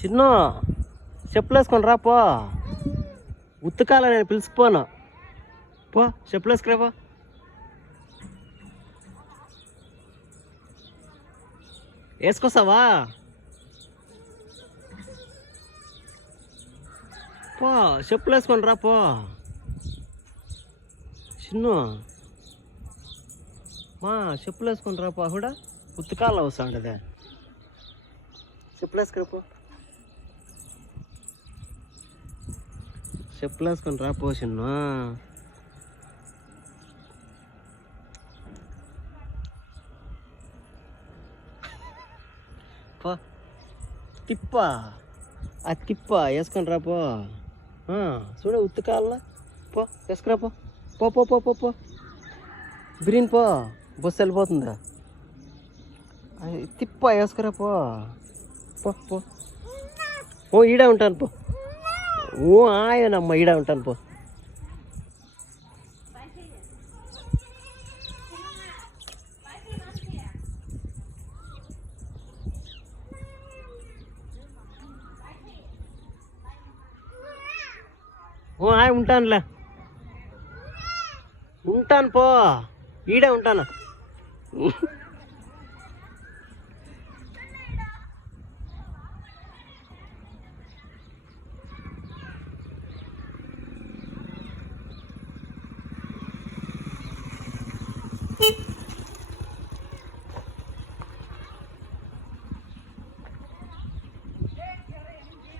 చిన్న చెప్పులు వేసుకొని రా పో. ఉత్తకాల నేను పిలిచిపోను. పో చెప్పులు వేసుకురా పో. వేసుకొస్తావా? పో చెప్పులు వేసుకొని రా పో. చిన్ను మా చెప్పులు వేసుకొని రా పో. కూడా ఉత్తకాల అవసరం కదా. చెప్పులు వేసుకురా పో. చెప్పులు వేసుకొని రా పో చిన్ను. పో తిప్ప ఆ తిప్ప వేసుకొని రా పో. చూడ ఉత్తకాల పో వేసుకురా పో. పో పో పో పో పో బిర్యానీ పో. బస్సు వెళ్ళిపోతుందా? తిప్ప వేసుకురా పో. పో పో. ఓ ఈడే ఉంటాను పో. ఓ ఆయనమ్మ ఈడే ఉంటాను పో. ఓ హాయ్ ఉంటానులే. ఉంటాను పో. ఈడే ఉంటాను.